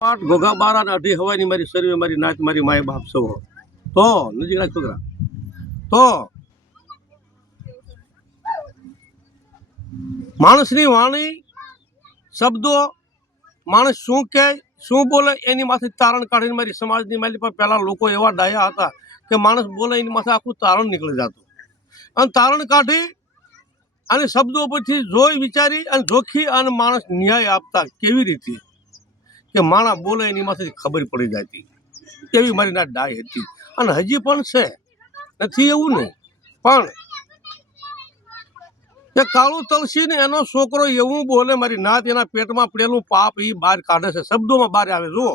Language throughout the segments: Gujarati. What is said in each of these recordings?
ઘોઘા બારા ને અઢી હવાની મારી સર્વે મારી નાચ મારી માય બાપ સૌ તો નજીક રાખ છોકરા તો માણસની વાણી શબ્દો માણસ શું કહે શું બોલે એની માથે તારણ કાઢીને મારી સમાજની મારી પર પહેલાં લોકો એવા ડાયા હતા કે માણસ બોલે એની માથે આખું તારણ નીકળી જતું અને તારણ કાઢી અને શબ્દો પછી જોઈ વિચારી અને જોખી અને માણસ ન્યાય આપતા કેવી રીતે કે માણસ બોલે એની માથે ખબર પડી જતી એવી મારી ના ડાય હતી અને હજી પણ છે નથી એવું નહીં પણ કે કાળું તલસી ને એનો છોકરો એવું બોલે મારી નાત એના પેટમાં પડેલું પાપ એ બહાર કાઢે છે શબ્દોમાં બહાર આવે જુઓ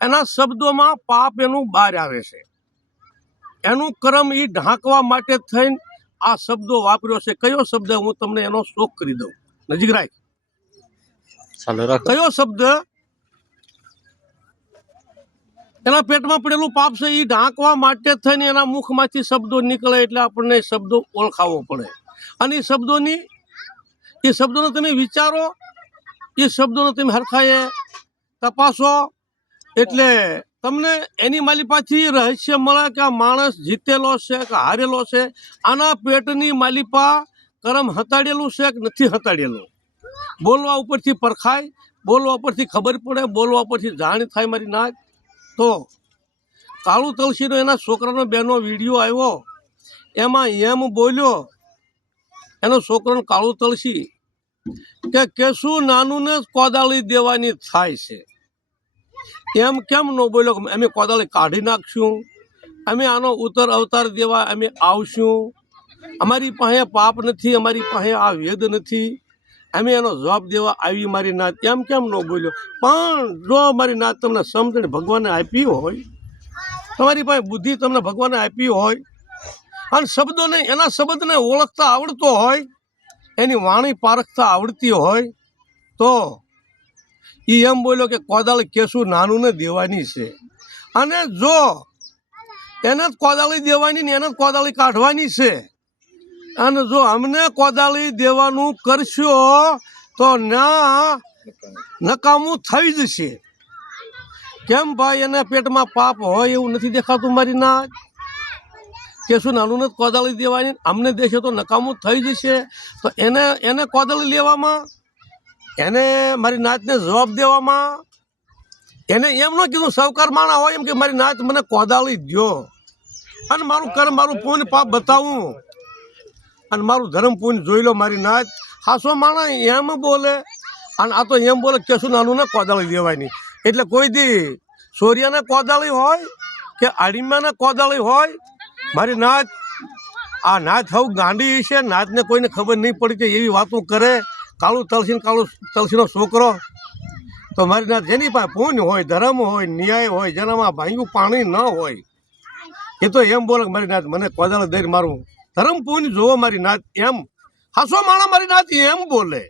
એના શબ્દોમાં પાપ એનું બહાર આવે છે એનું કર્મ એ ઢાંકવા માટે થઈને આ શબ્દો વાપર્યો છે કયો શબ્દ હું તમને એનો શોખ કરી દઉં નજીક રાખ કયો શબ્દ એના પેટમાં પડેલું પાપ છે એ ઢાંકવા માટે થઈને એના મુખમાંથી શબ્દો નીકળે એટલે આપણને શબ્દો ઓળખાવવો પડે અને એ શબ્દોને તમે વિચારો એ શબ્દોને તમે હરખાએ તપાસો એટલે તમને એની માલિપાથી રહસ્ય મળે કે આ માણસ જીતેલો છે કે હારેલો છે આના પેટની માલિપા કરમ હતાડેલું છે કે નથી હતાડેલું બોલવા ઉપરથી પરખાય બોલવા ઉપરથી ખબર પડે બોલવા ઉપરથી જાણ થાય મારી નાચ તો કાળું તલસીનો એના છોકરાનો બેનો વિડીયો આવ્યો એમાં એમ બોલ્યો એનો છોકરાનો કાળું તલસી કે કેશું નાનું ને કોદાળી દેવાની થાય છે એમ કેમ ન બોલ્યો અમે કોદાળી કાઢી નાખશું અમે આનો ઉત્તર અવતાર દેવા અમે આવશું અમારી પાસે પાપ નથી અમારી પાસે આ વેદ નથી અમે એનો જવાબ દેવા આવી મારી નાત એમ કેમ ન બોલ્યો પણ જો મારી નાત તમને સમજણ ભગવાને આપી હોય તમારી પાસે બુદ્ધિ તમને ભગવાને આપી હોય અને શબ્દોને એના શબ્દને ઓળખતા આવડતો હોય એની વાણી પારખતા આવડતી હોય તો એ એમ બોલ્યો કે કોદાળી કેશું નાનું ને દેવાની છે અને જો એને જ કોદાળી દેવાની ને એને જ કોદાળી કાઢવાની છે અને જો અમને કોદાળી દેવાનું કરશો તો ના નકામું થઈ જશે કેમ ભાઈ એને પેટમાં પાપ હોય એવું નથી દેખાતું મારી નાચ કેશું નાનું ને કોદાળી દેવાની અમને દેશે તો નકામું થઈ જશે તો એને કોદાળી લેવામાં એને મારી નાચને જવાબ દેવામાં એને એમ ન કીધું સહકાર માણા હોય એમ કે મારી નાચ મને કોદાળી દો અને મારું કર્મ મારું પુણ્ય પાપ બતાવું અને મારું ધર્મ પુણ્ય જોઈ લો મારી નાચ હાસો માણા એમ બોલે અને આ તો એમ બોલે કેશું નાનું ને કોદાળી દેવાની એટલે કોઈ દી સોરિયાને કોદાળી હોય કે આડીમાને કોદાળી હોય મારી નાચ આ નાચ હવે ગાંડી છે નાચને કોઈને ખબર નહીં પડી કે એવી વાતો કરે કાળું તલસીનો છોકરો તો મારી નાચ જેની પાસે પુણ્ય હોય ધર્મ હોય ન્યાય હોય જેનામાં ભાંગ્યું પાણી ન હોય એ તો એમ બોલે મારી નાચ મને કોદાળી દઈને મારું ધર્મ પુણ્ય જોવો મારી નાચ એમ હાસો માણા મારી નાચ એમ બોલે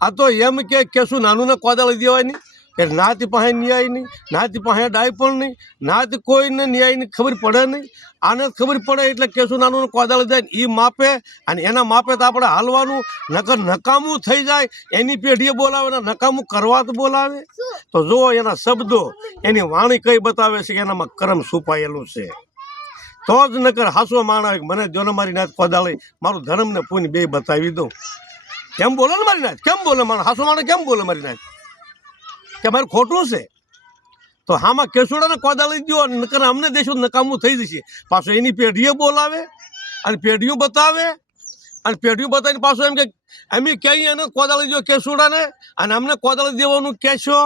આ તો એમ કે કેશું નાનું ને કોદાળી દેવાની કે નાતી પાસે ન્યાય નહીં નાતી પાસે ડાય પણ નહીં નાતી કોઈને ન્યાયની ખબર પડે નહીં આને ખબર પડે એટલે કેશું નાનું કોદાળી જાય એ માપે અને એના માપે તો આપણે હાલવાનું નકર નકામું થઈ જાય એની પેઢીએ બોલાવે ને નકામું કરવા તો બોલાવે તો જુઓ એના શબ્દો એની વાણી કઈ બતાવે છે કે એનામાં કર્મ છુપાયેલું છે તો જ નકર હાસો માણા મને જોને મારી નાચ કોદાળી મારું ધર્મ ને પુણ્ય બે બતાવી દઉં કેમ બોલે ને મારી નાચ કેમ બોલે માણસ હાસો માણા કેમ બોલે મારી નાચ કે મારું ખોટું છે તો હામાં કેસુડાને કોદાળી દો નકર અમને દેશો નકામું થઈ જશે પાછું એની પેઢીએ બોલાવે અને પેઢીઓ બતાવે અને પેઢીઓ બતાવીને પાછું એમ કે અમે કહીએ એને કોદાળી દો કેસુડાને અને અમને કોદાળી દેવાનું કહેશો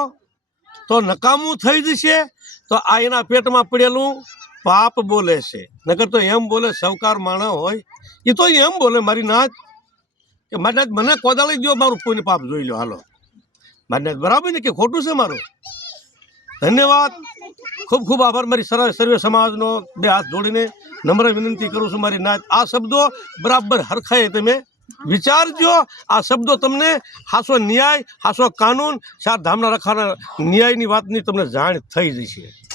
તો નકામું થઈ જશે તો આ એના પેટમાં પડેલું પાપ બોલે છે નકર તો એમ બોલે સહકાર માણસ હોય એ તો એમ બોલે મારી નાચ કે મારી નાચ મને કોદાળી દો મારું પુણ્ય પાપ જોઈ લો હાલો મારી નાચ બરાબર ને કે ખોટું છે મારું ધન્યવાદ ખૂબ ખૂબ આભાર મારી સર્વે સમાજનો બે હાથ જોડીને નમ્ર વિનંતી કરું છું મારી નાચ આ શબ્દો બરાબર હરખાએ તમે વિચારજો આ શબ્દો તમને હાસો ન્યાય હાસો કાનૂન ચાર ધામના રખાના ન્યાયની વાતની તમને જાણ થઈ જશે